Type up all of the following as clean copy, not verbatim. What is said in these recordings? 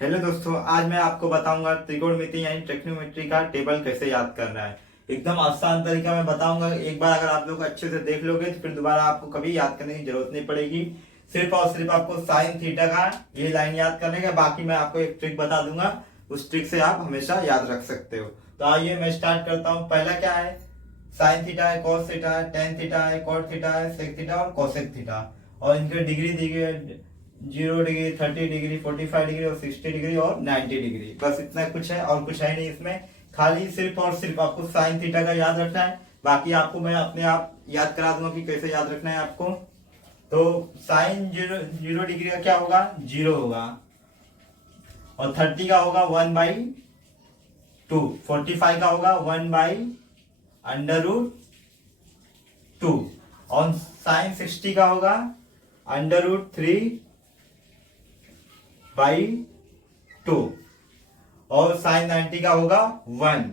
Hello दोस्तों, आज मैं आपको बताऊंगा त्रिकोणमिति यानी ट्रिग्नोमेट्री का टेबल कैसे याद करना है। एकदम आसान तरीका मैं बताऊंगा। एक बार अगर आप लोग अच्छे से देख लोगे तो फिर दोबारा आपको कभी याद करने की जरूरत नहीं पड़ेगी। सिर्फ और सिर्फ आपको साइन थीटा का ये लाइन याद करने का, बाकी मैं आपको एक ट्रिक बता दूंगा, उस ट्रिक से आप हमेशा याद रख सकते हो। तो आइए मैं स्टार्ट करता हूँ। पहला क्या है, साइन थीटा है, कॉस थीटा है, टेन थीटा है, कॉट थीटा है, सेक थीटा और कोसेक थीटा। और इनके डिग्री दी गई है 0 डिग्री, 30 डिग्री, 45 डिग्री और 60 डिग्री और 90 डिग्री। बस इतना कुछ है और कुछ है नहीं इसमें। खाली सिर्फ और सिर्फ आपको साइन थीटा का याद रखना है। बाकी आपको मैं अपने आप याद करा दूंगा कि कैसे याद रखना है आपको। तो साइन जीरो जीरो डिग्री का क्या होगा, 0 होगा। और 30 का होगा 1/2। 45 का होगा 1/√2। और साइन 60 का होगा √3/2। और साइन 90 का होगा 1।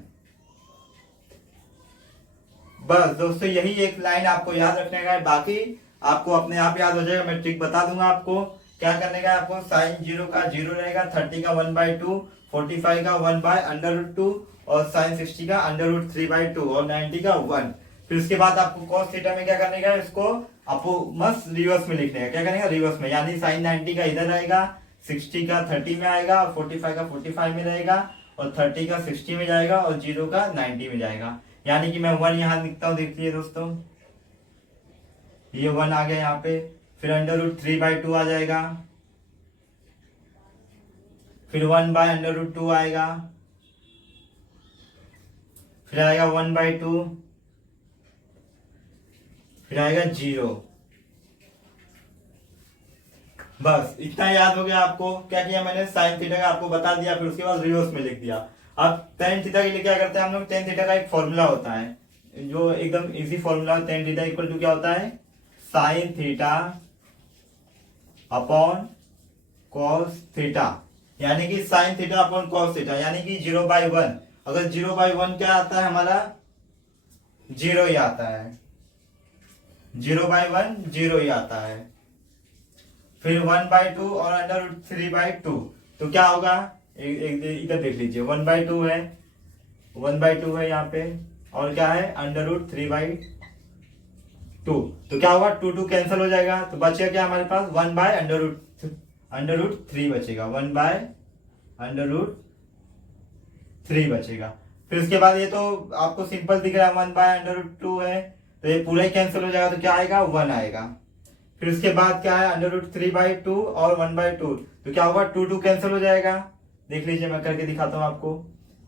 बस दोस्तों, यही एक लाइन आपको याद रखने का है। बाकी आपको अपने आप याद हो जाएगा। मैं ट्रिक बता दूंगा आपको क्या करने का है। आपको साइन 0 का 0 रहेगा, 30 का 1/2, 45 का 1/√2 और साइन 60 का √3/2 और 90 का 1। फिर उसके बाद आपको कॉस थीटा में क्या करने का है, इसको आपको मस्त रिवर्स में लिखने का। क्या करने का, रिवर्स में, यानी साइन 90 का इधर रहेगा, 60 का 30 में आएगा और 45 का 45 में रहेगा और 30 का 60 में जाएगा और 0 का 90 में जाएगा। यानी कि मैं 1 यहां लिखता हूं, देखिए दोस्तों, ये 1 आ गया यहाँ पे। फिर √3/2 आ जाएगा, फिर 1/√2 आएगा, फिर आएगा 1/2, फिर आएगा 0। बस इतना याद हो गया आपको। क्या किया मैंने, साइन थीटा का आपको बता दिया, फिर उसके बाद रिवर्स में लिख दिया। अब टेन थीटा के लिए क्या करते हैं हम लोग, टेन थीटा का एक फॉर्मूला होता है जो एकदम easy formula. Tan theta equal to क्या होता है, sine theta upon cos theta. यानी कि sine theta upon cos theta, यानी कि 0/1। अगर 0/1 क्या आता है हमारा, 0 ही आता है। 0/1 0 ही आता है। फिर 1/2 और √3/2, तो क्या होगा, इधर देख लीजिए, 1/2 है, 1/2 है यहाँ पे, और क्या है √3/2। तो क्या होगा, 2 कैंसिल हो जाएगा, तो बचेगा क्या हमारे पास, 1/√3 बचेगा, 1/√3 बचेगा। फिर उसके बाद ये तो आपको सिंपल दिख रहा है, 1/√2 है, तो ये पूरा ही कैंसिल हो जाएगा, तो क्या आएगा, 1 आएगा। फिर उसके बाद क्या है, √3/2 और 1/2, तो क्या होगा, 2 कैंसिल हो जाएगा। देख लीजिए, मैं करके दिखाता हूं आपको।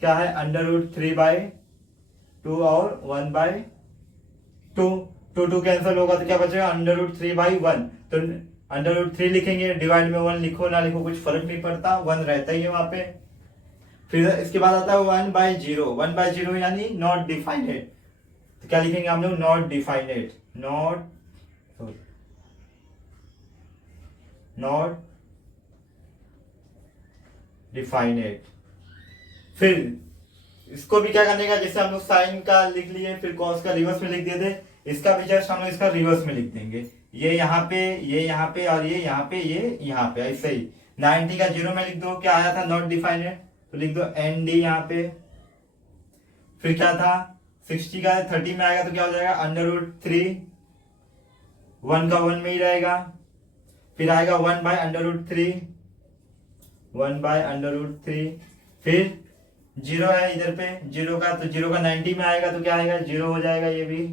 क्या है, √3/2 और 1/2, 2 कैंसिल होगा, तो क्या बचेगा, √3/1। तो √3 लिखेंगे, डिवाइड में 1 लिखो ना लिखो कुछ फर्क नहीं पड़ता, 1 रहता ही है वहां पे। फिर इसके बाद आता है 1/0। 1/0 यानी नॉट डिफाइनेड, तो क्या लिखेंगे हम लोग, नॉट डिफाइनेड, नॉट डिफाइनेड। फिर इसको भी क्या करने का, जैसे हम लोग साइन का लिख लिए, फिर कॉस का रिवर्स में लिख दिए थे, इसका भी जस्ट हम लोग इसका रिवर्स में लिख देंगे। ये यहाँ पे, ये यहाँ पे, और ये यहाँ पे, ये यहाँ पे, ऐसे ही। 90 का 0 में लिख दो, क्या आया था, नॉट डिफाइनेड, तो लिख दो ND यहाँ पे। फिर क्या था, 60 का 30 में आएगा, तो क्या हो जाएगा, √3, 1 का 1 में ही रहेगा। फिर आएगा 1/√3, 1/√3। फिर 0 है इधर पे, 0 का, तो 0 का 90 में आएगा, तो क्या आएगा, 0 हो जाएगा ये भी।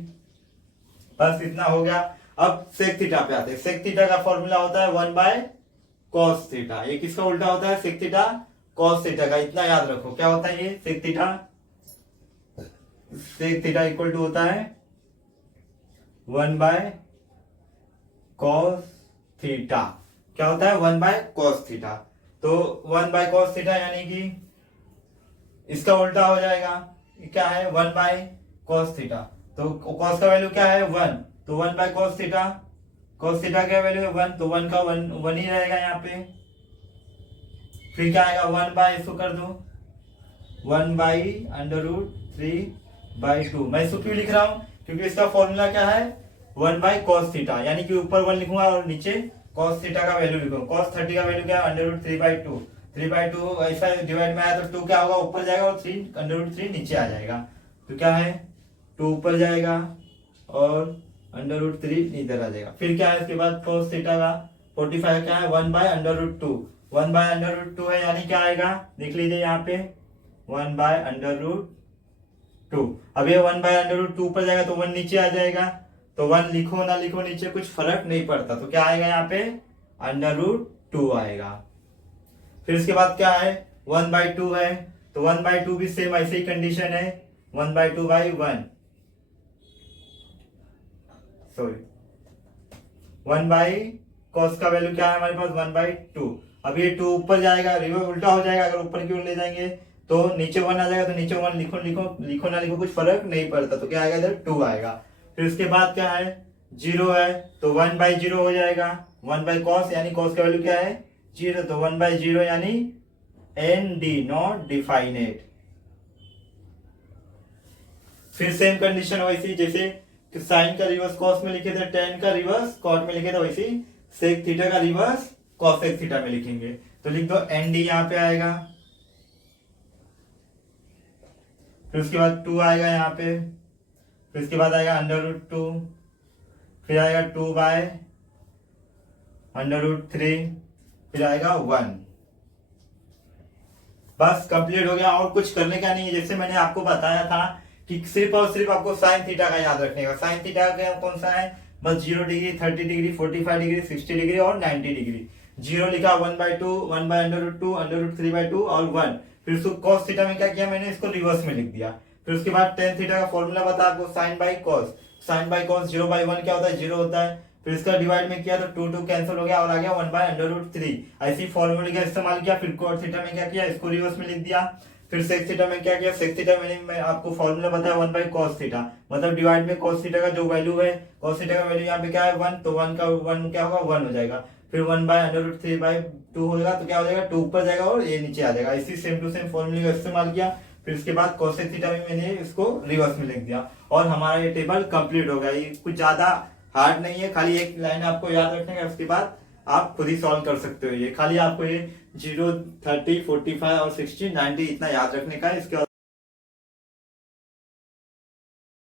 बस इतना हो गया। अब सेक थीटा पे आते हैं। सेक थीटा का फॉर्मूला होता है 1/cos थीटा। ये किसका उल्टा होता है, सेक थीटा कॉस थीटा का। इतना याद रखो, क्या होता है ये, sec theta, sec theta equal to होता है 1/cos थीटा। क्या होता है, 1/cos थीटा। तो 1/cos थीटा यानी कि इसका उल्टा हो जाएगा, क्या है, 1/cos थीटा। तो cos का वैल्यू क्या है, 1, तो 1/cos थीटा। cos थीटा क्या वैल्यू है, 1, तो 1 का 1 ही रहेगा यहाँ पे। फिर क्या आएगा, 1 इसको कर दो 1/√3/2। मैं इसको क्यों लिख रहा हूं, क्योंकि इसका फॉर्मूला क्या है, 1/cos थीटा, यानी कि ऊपर 1 लिखूंगा और नीचे cos थीटा का वैल्यू लिखूंगा। cos 30 का वैल्यू क्या है, √3/2, 3/2 ऐसा डिवाइड में आया तो 2 क्या होगा, ऊपर जाएगा और 3 नीचे आ जाएगा। तो क्या है, 2 ऊपर जाएगा और √3 इधर आ जाएगा। फिर क्या है इसके बाद cos थीटा का 45 क्या है 1/√2, 1/√2 है, यानी क्या आएगा देख लीजिए यहाँ पे 1/√2। अब ये 1/√2 ऊपर जाएगा तो 1 नीचे आ जाएगा, तो 1 लिखो ना लिखो नीचे कुछ फर्क नहीं पड़ता, तो क्या आएगा यहाँ पे √2 आएगा। फिर इसके बाद क्या है 1/2 है, तो 1/2 भी सेम ऐसे ही कंडीशन है 1/2/1, सॉरी 1/cos का वैल्यू क्या है हमारे पास 1/2। अब ये 2 ऊपर जाएगा, रिवर्स उल्टा हो जाएगा, अगर ऊपर की ओर ले जाएंगे तो नीचे 1 आ जाएगा, तो नीचे 1 लिखो लिखो लिखो ना लिखो कुछ फर्क नहीं पड़ता, तो क्या आएगा इधर 2 आएगा। फिर उसके बाद क्या है 0 है, तो 1/0 हो जाएगा, 1/cos यानी cos का वैल्यू क्या है 0, तो 1/0 यानी ND नॉट डिफाइनेट। फिर सेम कंडीशन वैसी जैसे साइन का रिवर्स कॉस में लिखे थे, tan का रिवर्स कॉट में लिखे थे, वैसे सेक थीटा का रिवर्स कॉसेक थीटा में लिखेंगे। तो लिख दो ND यहाँ पे आएगा, फिर उसके बाद 2 आएगा यहाँ पे, फिर उसके बाद आएगा √2, फिर आएगा 2/√3, फिर आएगा 1। बस कंप्लीट हो गया, और कुछ करने का नहीं है। जैसे मैंने आपको बताया था कि सिर्फ और सिर्फ आपको साइन थीटा का याद रखने का। साइन थीटा का कौन सा है, बस 0 डिग्री, 30 डिग्री, 45 डिग्री, 60 डिग्री और 90 डिग्री। 0 लिखा 1/2, 1/√2, √3/2 और 1। फिर उसको cos थीटा में क्या किया मैंने, इसको रिवर्स में लिख दिया। फिर उसके बाद tan थीटा का फॉर्मूला बता आपको, sin/cos, sin/cos 0/1 क्या होता है 0 होता है। फिर इसका डिवाइड में किया तो 2 कैंसिल हो गया और आ गया 1/√3। ऐसी फॉर्मूले का इस्तेमाल किया। फिर cot थीटा में क्या किया, इसको रिवर्स में लिख दिया। फिर सेक थीटा में क्या किया, सेक थीटा में मैं आपको फॉर्मूला बताया 1/cos थीटा, मतलब डिवाइड में cos थीटा का जो वैल्यू है, cos थीटा का वैल्यू यहाँ पे क्या है 1, तो 1 का 1 क्या होगा 1 हो जाएगा। फिर 1/√3/2 होगा तो क्या हो जाएगा 2 ऊपर जाएगा और ये नीचे आ जाएगा। इसी सेम टू सेम फॉर्मूले का इस्तेमाल किया। फिर इसके बाद cosec थीटा में मैंने इसको रिवर्स में लिख दिया और हमारा ये टेबल कंप्लीट हो गया। ये कुछ ज्यादा हार्ड नहीं है, खाली एक लाइन आपको याद रखने का, उसके बाद आप खुद ही सॉल्व कर सकते हो। ये खाली आपको ये 0, 30, 45 और 60, 90 इतना याद रखने का है। इसके